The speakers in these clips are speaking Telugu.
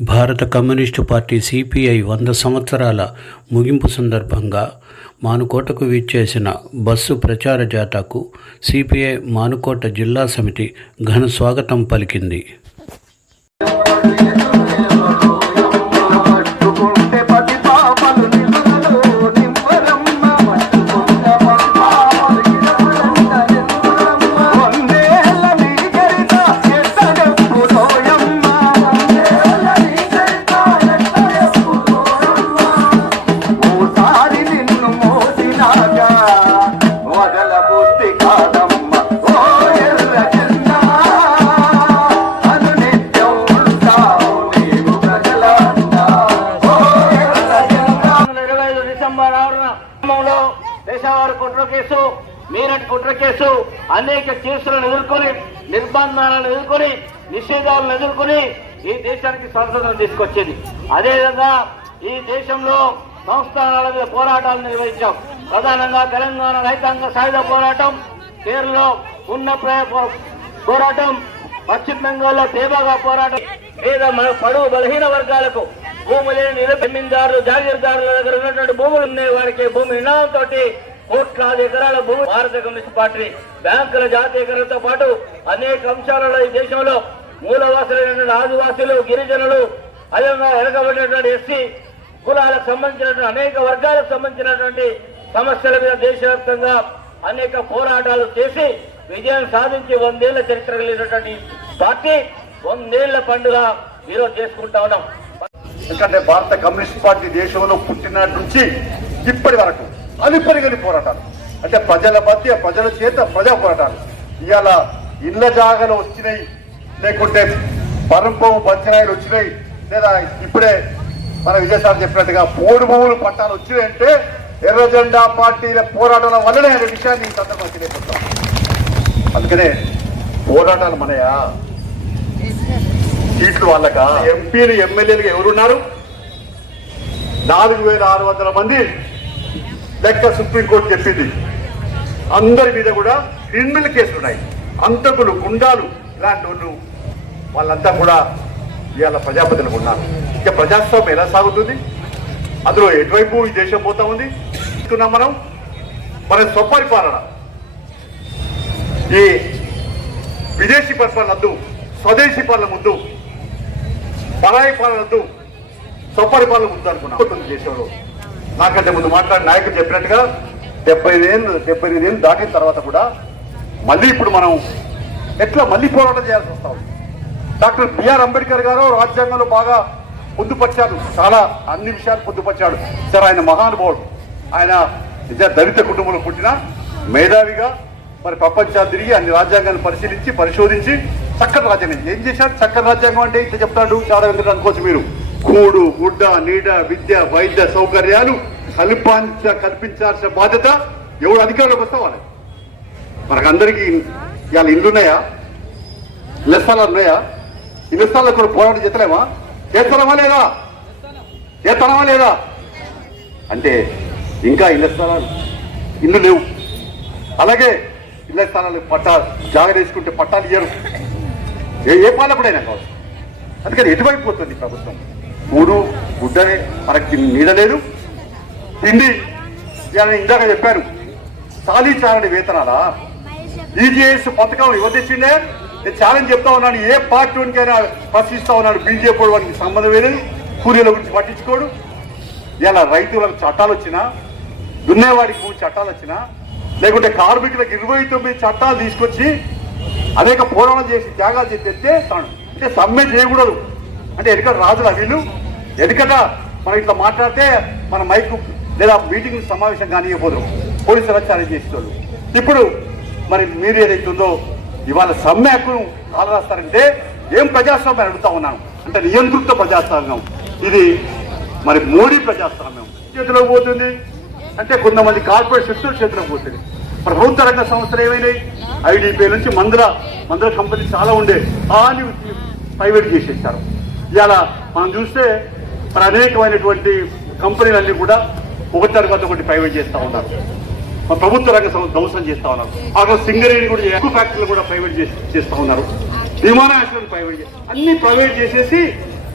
భారత కమ్యూనిస్టు పార్టీ సిపిఐ వంద సంవత్సరాల ముగింపు సందర్భంగా మానుకోటకు విచ్చేసిన బస్సు ప్రచార జాథాకు సిపిఐ మానుకోట జిల్లా సమితి ఘన స్వాగతం పలికింది. కేసు అనేక కేసులను ఎదుర్కొని నిర్బంధాలను ఎదుర్కొని నిషేధాలను ఎదుర్కొని ఈ దేశానికి స్వాతంత్రం తీసుకొచ్చింది. అదేవిధంగా ఈ దేశంలో సంస్థానాల మీద పోరాటాలు నిర్వహించాం. ప్రధానంగా తెలంగాణ రైతాంగ సాయుధ పోరాటం కేరళలో ఉన్న పోరాటం పశ్చిమ బెంగాల్లో తేబాగా పోరాటం. లేదా మన పడుగు బలహీన వర్గాలకు భూమి లేని జమీందారులు జాగీర్దారుల దగ్గర ఉన్నటువంటి భూములు ఉన్నాయి. వారికి భూమి నినాదంతో కోట్లాది ఎకరాల భూమి భారత కమ్యూనిస్ట్ పార్టీ బ్యాంకుల జాతీయకరణతో పాటు అనేక అంశాలలో ఈ దేశంలో మూలవాసులైనటువంటి ఆదివాసులు గిరిజనులు అదేవిధంగా వెనకబడినటువంటి ఎస్సీ కులాలకు సంబంధించినటువంటి అనేక వర్గాలకు సంబంధించినటువంటి సమస్యల మీద దేశవ్యాప్తంగా అనేక పోరాటాలు చేసి విజయం సాధించి వందేళ్ళ చరిత్ర కలిగినటువంటి పార్టీ వందేళ్ళ పండుగ ఈరోజు చేసుకుంటా ఉన్నాం. ఎందుకంటే భారత కమ్యూనిస్ట్ పార్టీ దేశంలో పుట్టినాటి నుంచి ఇప్పటి వరకు అలిపరిగని పోరాటాలు. అంటే ప్రజల మధ్య ప్రజల చేత ప్రజా పోరాటాలు. ఇవాళ ఇళ్ళ జాగాలు వచ్చినాయి. లేకుంటే పరంపం పంచనాయలు వచ్చినాయి. లేదా ఇప్పుడే మన విజయసారి చెప్పినట్టుగా పోడు భూములు పట్టాలు వచ్చినాయంటే ఎర్ర జెండా పార్టీల పోరాటాల వల్లనే అనే విషయాన్ని ఈ సందర్భంగా తెలియజేస్తాం అందుకనే పోరాటాలు మనయా? సీట్లు వాళ్ళక? ఎంపీలు ఎమ్మెల్యేలుగా ఎవరున్నారు? నాలుగు వేల ఆరు వందల మంది లెక్క సుప్రీంకోర్టు చెప్పింది. అందరి మీద కూడా క్రిమినల్ కేసులు ఉన్నాయి అంతకులు గుండాలు ఇలాంటి వాళ్ళు వాళ్ళంతా కూడా ఇవాళ ప్రజాపతిలో ఉన్నారు. ఇక ప్రజాస్వామ్యం ఎలా సాగుతుంది? అందులో ఎటువైపు ఈ దేశం పోతా ఉంది? చూస్తున్నాం మనం. మన స్వపరిపాలన. ఈ విదేశీ పరిపాలన వద్దు స్వదేశీ పాలన వద్దు పరాయి పాలన వద్దు స్వపరిపాలన వద్దు అనుకున్నాం. దేశంలో నాకంటే ముందు మాట్లాడిన నాయకులు చెప్పినట్టుగా డెబ్బై ఏళ్ళు డెబ్బై ఐదు ఏళ్ళు దాటిన తర్వాత కూడా మళ్ళీ ఇప్పుడు మనం ఎట్లా మళ్ళీ పోరాటం చేయాల్సి వస్తాం డాక్టర్ బిఆర్ అంబేద్కర్ గారు రాజ్యాంగంలో బాగా పొందుపరిచారు. చాలా అన్ని విషయాలు పొందుపరిచాడు. సరే ఆయన మహానుభావుడు. ఆయన నిజ దళిత కుటుంబంలో పుట్టిన మేధావిగా మరి ప్రపంచాలు తిరిగి అన్ని రాజ్యాంగాన్ని పరిశీలించి పరిశోధించి చక్కటి రాజ్యాంగం. ఏం చేశారు? చక్కటి రాజ్యాంగం అంటే ఇంత చెప్తాడు చాలా వెంకట అనుకోవచ్చు మీరు. కూడు గుడ్డ నీడ విద్య వైద్య సౌకర్యాలు కల్పించ కల్పించాల్సిన బాధ్యత ఎవరు అధికారులకు వస్తే వాళ్ళకి మనకందరికీ ఇవాళ ఇల్లున్నాయా ఇళ్ళ స్థలాలు ఉన్నాయా? ఇళ్ళ స్థలాలు కూడా పోరాటం చేస్తలేమా? చేస్తున్నామా లేదా? చేస్తున్నామా లేదా? అంటే ఇంకా ఇళ్ళ స్థలాలు ఇల్లు లేవు. అలాగే ఇళ్ళ స్థలాలు పట్టా జాగ్రత్త వేసుకుంటే పట్టాలు ఇయ్యరు. ఏ ఏ పాలకుడైనా కావచ్చు. అందుకని ఎటువైపు పోతుంది ప్రభుత్వం? మూడు గుడ్డనే మనకి నీడ లేదు. తిండి ఇందాక చెప్పాను. చాలీ చాలని వేతనాలా? ఈజీఎస్ పథకం ఇవ్వదీసిండే నేను ఛాలెంజ్ చెప్తా ఉన్నాను ఏ పార్టీకైనా ప్రశ్నిస్తా ఉన్నాడు బీజేపీ వాడికి సంబంధం లేదు కూలీల గురించి పట్టించుకోడు. ఇలా రైతులకు చట్టాలు వచ్చినా దున్నేవాడికి మూడు చట్టాలు వచ్చినా లేకుంటే కార్మికులకు ఇరవై తొమ్మిది చట్టాలు తీసుకొచ్చి అనేక పోరాటం చేసి త్యాగాలు చేసి తెస్తే తాను. అంటే సమ్మె చేయకూడదు. అంటే ఎనకట రాజుల వీళ్ళు. ఎనకట మనం ఇట్లా మాట్లాడితే మన మైక్ లేదా మీటింగ్ సమావేశం కానియకపోదు పోలీసులు వచ్చి అరెస్ట్ చేసేవాళ్ళు ఇప్పుడు మరి మీరు ఏదైతే ఉందో ఇవాళ సమ్మె హక్కును కాలరాస్తారంటే ఏం ప్రజాస్వామ్యం అడుగుతా ఉన్నాను. అంటే నియంతృత్వ ప్రజాస్వామ్యం. ఇది మరి మోడీ ప్రజాస్వామ్యం. చేతిలోకి పోతుంది. అంటే కొంతమంది కార్పొరేట్ శక్తుల చేతిలోకి పోతుంది. ప్రభుత్వ రంగ సంస్థలు ఏమైనాయి? ఐడిపి నుంచి మంద్ర మందుల కంపెనీ చాలా ఉండే. అని ప్రైవేట్ చేసేసారు. ఇవాళ మనం చూస్తే మరి అనేకమైనటువంటి కంపెనీలన్నీ కూడా ఒకటి తర్వాత ఒకటి ప్రైవేట్ చేస్తూ ఉన్నారు. మన ప్రభుత్వ రంగ ధ్వంసం చేస్తా ఉన్నారు. అక్కడ సింగరేణి కూడా ఎక్కువ ఫ్యాక్టరీలు కూడా ప్రైవేట్ చేస్తూ చేస్తా ఉన్నారు. విమానాశ్రయం ప్రైవేట్ చేసి అన్ని ప్రైవేట్ చేసేసి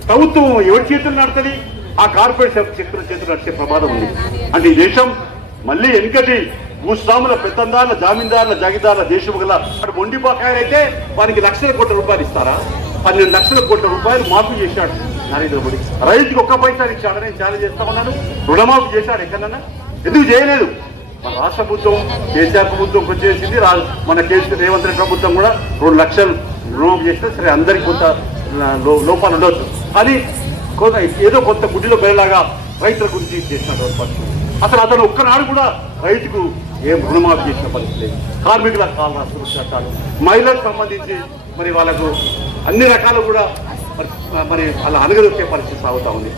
ప్రభుత్వం ఎవరి చేతులు నడుతుంది? ఆ కార్పొరేట్ శక్తుల చేతులు నడిచే ప్రమాదం ఉంది. అంటే ఈ దేశం మళ్ళీ వెనుకటి భూస్వాముల పెత్తందారుల జామీందారుల జాగిదారుల దేశం గల అక్కడ మొండి వారికి లక్షల కోట్ల రూపాయలు ఇస్తారా? పన్నెండు లక్షల కోట్ల రూపాయలు మాఫీ చేశాడు నరేంద్ర మోడీ. రైతుకి ఒక్క పైసా ఇచ్చాడని నేను ఛాలెంజ్ చేస్తామన్నాను రుణమాఫీ చేశాడు ఎక్కడన్నా? ఎందుకు చేయలేదు? మన రాష్ట్ర ప్రభుత్వం కేసీఆర్ ప్రభుత్వం కొంచెం రా- మన కేసీఆర్ రేవంత్ రెడ్డి ప్రభుత్వం కూడా రెండు లక్షలు రుణమాఫీ చేస్తే సరే అందరికి కొంత లో- లోపాలు ఉండొచ్చు. కానీ కొంత ఏదో కొంత గుడ్డిలో బెరలాగా రైతుల గురించి చేసినటువంటి పరిస్థితి. అసలు అతను ఒక్కనాడు కూడా రైతుకు ఏం రుణమాఫీ చేసిన పరిస్థితి లేదు. కార్మికుల కాల చట్టాలు మహిళలకు సంబంధించి మరి వాళ్ళకు అన్ని రకాలు కూడా మరి అలా అనగలిగే పరిస్థితి సాగుతా ఉంది.